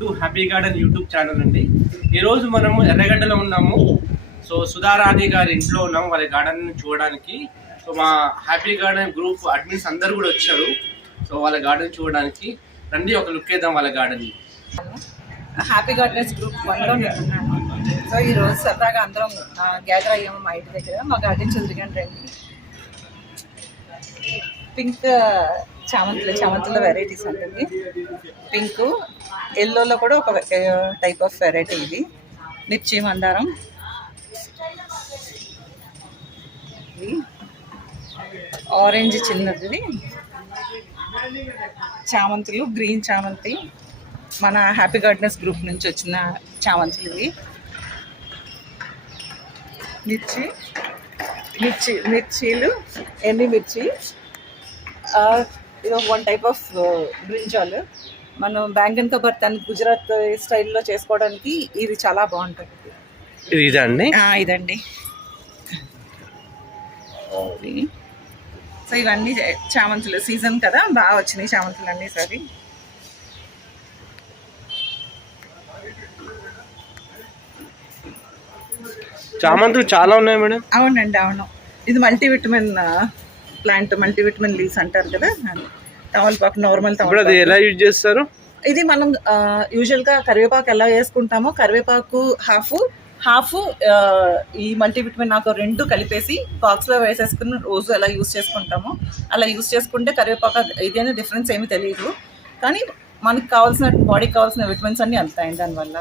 To happy garden YouTube channel అండి. ఈరోజు మనము ఎర్రగడ్డలో ఉన్నాము. సో సుధారాణి గారి ఇంట్లో ఉన్నాము వాళ్ళ గార్డెన్ చూడడానికి. సో మా హ్యాపీ గార్డెన్ గ్రూప్ అడ్మిన్స్ అందరు కూడా వచ్చారు. సో వాళ్ళ గార్డెన్ చూడడానికి. రండి ఒక లుక్ వేద్దాం వాళ్ళ గార్డెన్. హ్యాపీ గార్డెన్స్ గ్రూప్ వన్లో సో ఈ రోజు సరదాగా అందరం గ్యాదర్ అయ్యాము మా ఇంటి దగ్గర. మా గార్డెన్ చదిరిగాను రండి. పింక్ చామంతులు చామంతుల వెరైటీస్ ఉంటుంది. పింక్ ఎల్లోలో కూడా ఒక టైప్ ఆఫ్ వెరైటీ ఇది. మిర్చి మందారం. ఆరెంజ్ చిన్నది. చామంతులు గ్రీన్ చామంతి. మన హ్యాపీ గార్డెన్స్ గ్రూప్ నుంచి వచ్చిన చామంతులు ఇవి. మిర్చి మిర్చి మిర్చీలు ఎండి మిర్చి. ఇది వన్ టైప్ ఆఫ్ బ్రింజాల్ మనం బ్యాంగన్ కబర్ తన గుజరాత్ స్టైల్లో చేసుకోవడానికి ఇది చాలా బాగుంటుంది. ఇది ఇదండి. ఇది. సో ఇవన్నీ చామంతులు. సీజన్ కదా బాగా వచ్చినాయి చామంతులు అన్నీ సరి చామంతులు చాలా ఉన్నాయి మేడం. అవునండి అవును. ఇది మల్టీవిటమిన్ ప్లాంట్ మల్టీవిటమిన్ లీవ్స్ అంటారు కదా అది. తమలపాకు నార్మల్ ఇప్పుడు అది తమలపాకు ఎలా యూజ్ చేస్తారు? ఇది మనం యూజువల్గా కరివేపాకు ఎలా వేసుకుంటామో కరివేపాకు హాఫ్ హాఫ్ ఈ మల్టీవిటమిన్ నాకు రెండు కలిపేసి బాక్స్లో వేసేసుకుని రోజు ఎలా యూస్ చేసుకుంటామో అలా యూస్ చేసుకుంటే కరివేపాకు ఇదేనా డిఫరెన్స్ ఏమీ తెలియదు కానీ మనకి కావాల్సిన బాడీకి కావాల్సిన విటమిన్స్ అన్నీ అందుతాయండి దానివల్ల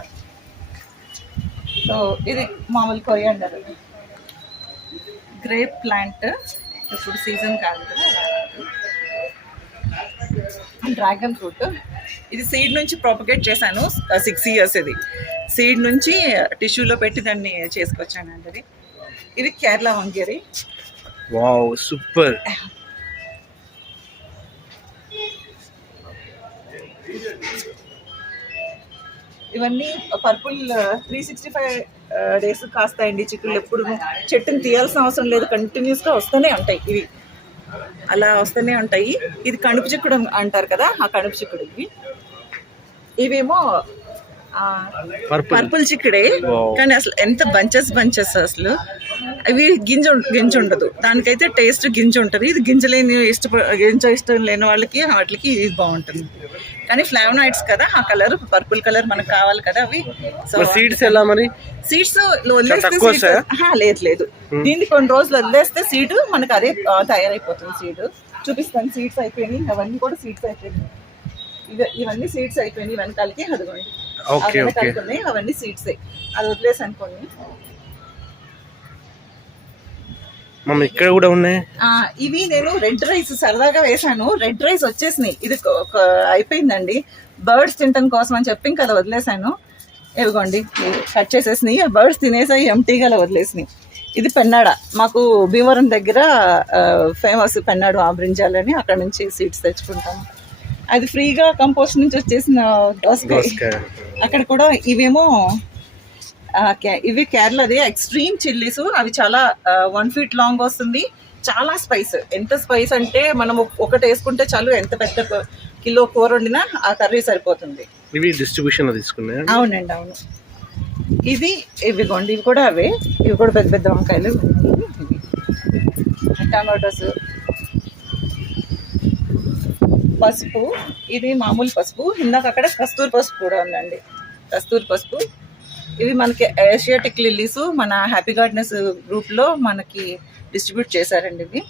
సో ఇది మామూలు కొరియాండర్ గ్రేప్ ప్లాంట్ ఇప్పుడు సీజన్ కాదు కదా డ్రాగన్ ఫ్రూట్ ఇది సీడ్ నుంచి ప్రాపగేట్ చేశాను సిక్స్ ఇయర్స్ ఇది. సీడ్ నుంచి టిష్యూలో పెట్టి దాన్ని చేసుకొచ్చాను అండి ఇది ఇది కేరళ వంగేరి. Wow super. ఇవన్నీ purple three sixty five days కాస్తాయండి చిక్కుళ్ళు ఎప్పుడు చెట్టుని తీయాల్సిన అవసరం లేదు. కంటిన్యూస్గా వస్తూనే ఉంటాయి ఇవి. అలా వస్తూనే ఉంటాయి. ఇది కణుపు చిక్కుడు అంటారు కదా ఆ కణుపు చిక్కుడు ఇవి ఇవేమో పర్పుల్ చిక్కుడే. కానీ అసలు ఎంత బంచెస్ బంచెస్ అసలు. అవి గింజ గింజ ఉండదు. దానికైతే టేస్ట్ గింజ ఉంటుంది. ఇది గింజ లేని ఇష్ట గింజ ఇష్టం లేని వాళ్ళకి వాటికి ఇది బాగుంటుంది. కానీ ఫ్లావనాయిడ్స్ కదా ఆ కలర్ పర్పుల్ కలర్ మనకు కావాలి కదా అవి. సో సీడ్స్ ఎలా మరి? సీడ్స్ లేదు లేదు. దీన్ని కొన్ని రోజులు వదిలేస్తే సీడ్ మనకు అదే తయారైపోతుంది సీడ్ చూపిస్తాను సీడ్స్ అయిపోయినాయి. అవన్నీ కూడా సీడ్స్ అయిపోయినాయి. ఇవ- ఇవన్నీ సీడ్స్ అయిపోయినాయి వెనకాలకి అదిగోండి. Okay okay. అవన్నీ సీడ్స్ అది వదిలేసి అనుకోండి. మమ్మీ ఇక్కడ కూడా ఉన్నాయి? ఆ, ఇవి నేను రెడ్ రైస్ సరదాగా వేశాను. రెడ్ రైస్ వచ్చేసినాయి. ఇది అయిపోయిందండి. బర్డ్స్ తినటం కోసం అని చెప్పి ఇంకా అలా వదిలేశాను. ఇదిగోండి కట్ చేసేసినాయి. బర్డ్స్ తినేసాయి ఎంటీగా అలా వదిలేసినాయి. ఇది పెన్నాడ. మాకు భీమవరం దగ్గర ఫేమస్ పెన్నాడు ఆ బ్రింజాలని అక్కడ నుంచి సీడ్స్ తెచ్చుకుంటాము. అది ఫ్రీగా కంపోస్ట్ నుంచి వచ్చేసిన దోసకాయ. అక్కడ కూడా ఇవేమో ఇవి కేరళది ఎక్స్ట్రీమ్ చిల్లీస్. అవి చాలా వన్ ఫీట్ లాంగ్ వస్తుంది. చాలా స్పైస్. ఎంత స్పైస్ అంటే మనం ఒకటి వేసుకుంటే చాలు ఎంత పెద్ద కిలో కూర వండినా ఆ కర్రీ సరిపోతుంది. ఇవి డిస్ట్రిబ్యూషన్ తీసుకున్నాయి? అవునండి అవును. ఇది ఇవిగోండి ఇవి కూడా అవే. ఇవి కూడా పెద్ద పెద్ద వంకాయలు. టమాటోస్. పసుపు ఇది మామూలు పసుపు. ఇందాక అక్కడ కస్తూరి పసుపు కూడా ఉందండి. కస్తూరి పసుపు. ఇవి మనకి ఏషియాటిక్ లిల్లీస్ మన హ్యాపీ గార్డెనర్స్ గ్రూప్లో మనకి డిస్ట్రిబ్యూట్ చేశారండి ఇవి.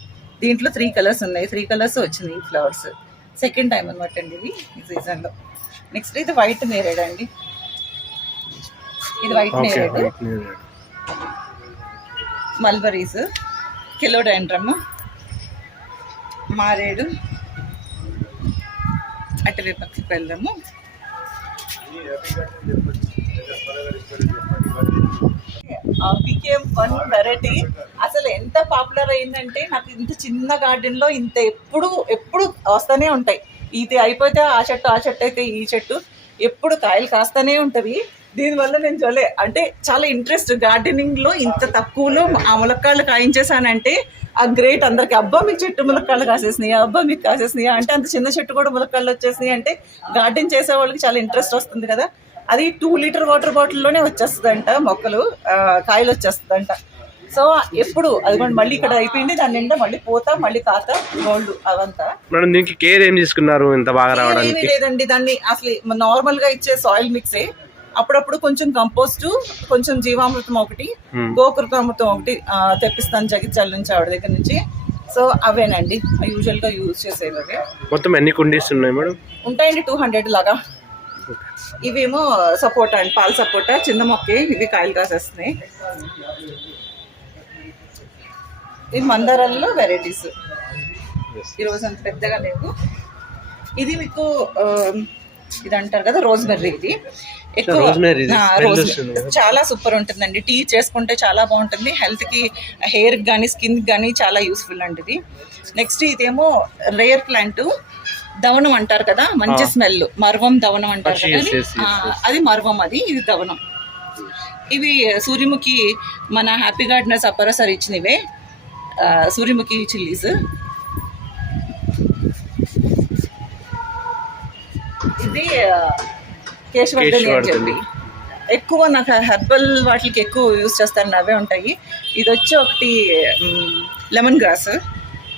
దీంట్లో త్రీ కలర్స్ ఉన్నాయి. త్రీ కలర్స్ వచ్చినాయి ఈ ఫ్లవర్స్ సెకండ్ టైం అనమాట అండి ఇది ఈ సీజన్లో నెక్స్ట్ ఇది వైట్ నేరేడ్ అండి. ఇది వైట్ నేరేడ్ మల్బరీస్ కిలోడెండ్రమ్ మారేడు అటవీ పక్షి వెళ్దాము. Became one variety. అసలు ఎంత పాపులర్ అయిందంటే నాకు ఇంత చిన్న గార్డెన్లో ఇంత ఎప్పుడు ఎప్పుడు వస్తూనే ఉంటాయి. ఇది అయిపోతే ఆ చెట్టు ఆ చెట్టు అయితే ఈ చెట్టు. ఎప్పుడు కాయలు కాస్తూనే ఉంటుంది దీనివల్ల నేను చోలే అంటే చాలా ఇంట్రెస్ట్ గార్డెనింగ్లో ఇంత తక్కువలో ఆ ములక్కాళ్ళు కాయించేసానంటే ఆ గ్రేట్ అందరికి అబ్బా మీకు చెట్టు ములక్కాళ్ళు కాసేసినాయి? అబ్బా మీకు కాసేసినాయి? అంటే అంత చిన్న చెట్టు కూడా ములక్కాళ్ళు వచ్చేసినాయి అంటే గార్డెన్ చేసే వాళ్ళకి చాలా ఇంట్రెస్ట్ వస్తుంది కదా. అది టూ లీటర్ వాటర్ బాటిల్లోనే వచ్చేస్తుందంట మొక్కలు కాయలు వచ్చేస్తుందంట. సో ఎప్పుడు అదిగోండి మళ్ళీ ఇక్కడ అయిపోయింది దాని నిండా మళ్ళీ పోతా మళ్ళీ కాత గోల్డ్ అవంతా. మేడం దీనికి కేర్ ఏం తీసుకున్నారు ఇంత బాగా రావడానికి? లేదండి దాన్ని అసలు నార్మల్గా ఇచ్చే సాయిల్ మిక్సే అప్పుడప్పుడు కొంచెం కంపోస్ట్ కొంచెం జీవామృతం ఒకటి Hmm. గోకృతామృతం ఒకటి తెప్పిస్తాను జగిత్యాల నుంచి ఆవిడ దగ్గర నుంచి. సో అవేనండి యూజువల్గా యూజ్ చేసేవి అవే మొత్తం ఎన్ని కుండీస్ ఉన్నాయి మేడం? ఉంటాయండి టూ హండ్రెడ్ లాగా. ఇవేమో సపోటా అండి పాల సపోటా చిన్న మొక్కే ఇవి కాయలు కాసేస్తున్నాయి. ఇది మందారాల్లో వెరైటీస్ ఈరోజు అంత పెద్దగా లేవు. ఇది మీకు ఇది అంటారు కదా రోజ్ మెర్రీ ఇది. చాలా సూపర్ ఉంటుందండి. టీ చేసుకుంటే చాలా బాగుంటుంది. హెల్త్కి హెయిర్ కానీ స్కిన్ కానీ చాలా యూస్ఫుల్ అండి ఇది నెక్స్ట్ ఇదేమో రేర్ ప్లాంట్. దవనం అంటారు కదా మంచి స్మెల్. మర్వం దవనం అంటారు కదా అది. మర్వం అది ఇది దవనం. ఇవి సూర్యముఖి మన హ్యాపీ గార్డెనర్స్ అప్పరసర్ ఇచ్చినవే. సూర్యముఖి చిల్లీస్. ఇది కేశవర్ధని అని. చెప్పి. ఎక్కువ నాకు హెర్బల్ వాటికి ఎక్కువ యూస్ చేస్తాను అవే ఉంటాయి. ఇది వచ్చి ఒకటి లెమన్ గ్రాస్.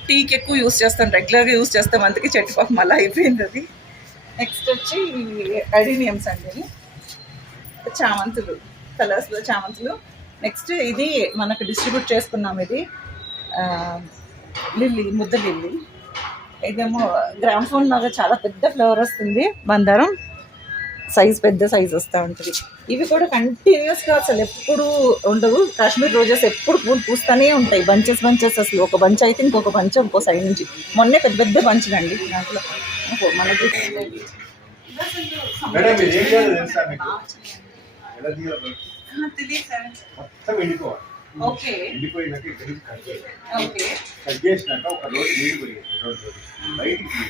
టీకి ఎక్కువ యూస్ చేస్తాను రెగ్యులర్గా యూస్ చేస్తాం అందుకే చెట్టు పాపం అలా అయిపోయింది అది. నెక్స్ట్ వచ్చి అడీనియమ్స్ అండి చామంతులు కలర్స్లో చామంతులు. నెక్స్ట్ ఇది మనకు డిస్ట్రిబ్యూట్ చేసుకున్నాం ఇది లిల్లీ ముద్ద లిల్లీ. ఇదేమో గ్రామ్ ఫోన్ లాగా చాలా పెద్ద ఫ్లవర్ వస్తుంది మందారం సైజ్ పెద్ద సైజ్ వస్తూ ఉంటుంది. ఇవి కూడా కంటిన్యూస్గా అసలు ఎప్పుడు ఉండవు. కాశ్మీర్ రోజెస్ ఎప్పుడు పూలు పూస్తూనే ఉంటాయి. బంచెస్ బంచెస్ అసలు. ఒక బంచ్ అయితే ఇంకొక బంచ్ ఇంకో సైడ్ నుంచి. మొన్నే పెద్ద పెద్ద బంచులు అండి. దాంట్లో మనకి ఎండిపోయినాక కట్ కట్ చేసినాక ఒక రోజు నీళ్ళు రెండు రోజులు. బయటికి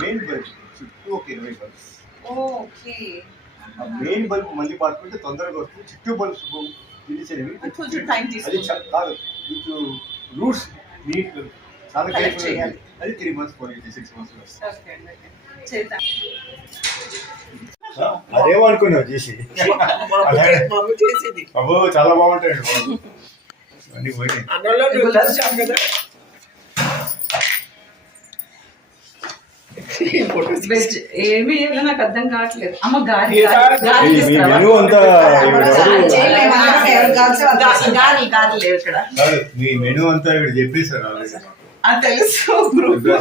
మెయిన్ బల్బ్ చుట్టూ ఒక ఇరవై బల్బ్స్ ఓకే. మెయిన్ బల్బ్ మళ్ళీ పట్టుకుంటే తొందరగా వస్తుంది. చుట్టూ బల్బ్స్ పిలిచేవి అది కాదు ఇటు రూట్స్ నీట్ చాలా చేయాలి. అది three months four six months చేద్దాం. అదేమనుకున్నావు చేసి. అబ్బో చాలా బాగుంటాయి బాబు. అన్నీ పోయినాయి. ఏమి నాకు అర్థం కావట్లేదు. అమ్మ ఎవరు? గారి గారి లేవు ఇక్కడ. మీ మెనూ అంతా ఇక్కడ చెప్పేశారు తెలుసు గ్రూప్లో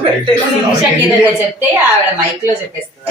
చెప్తే ఆవిడ మైక్లో చెప్పేస్తుంది.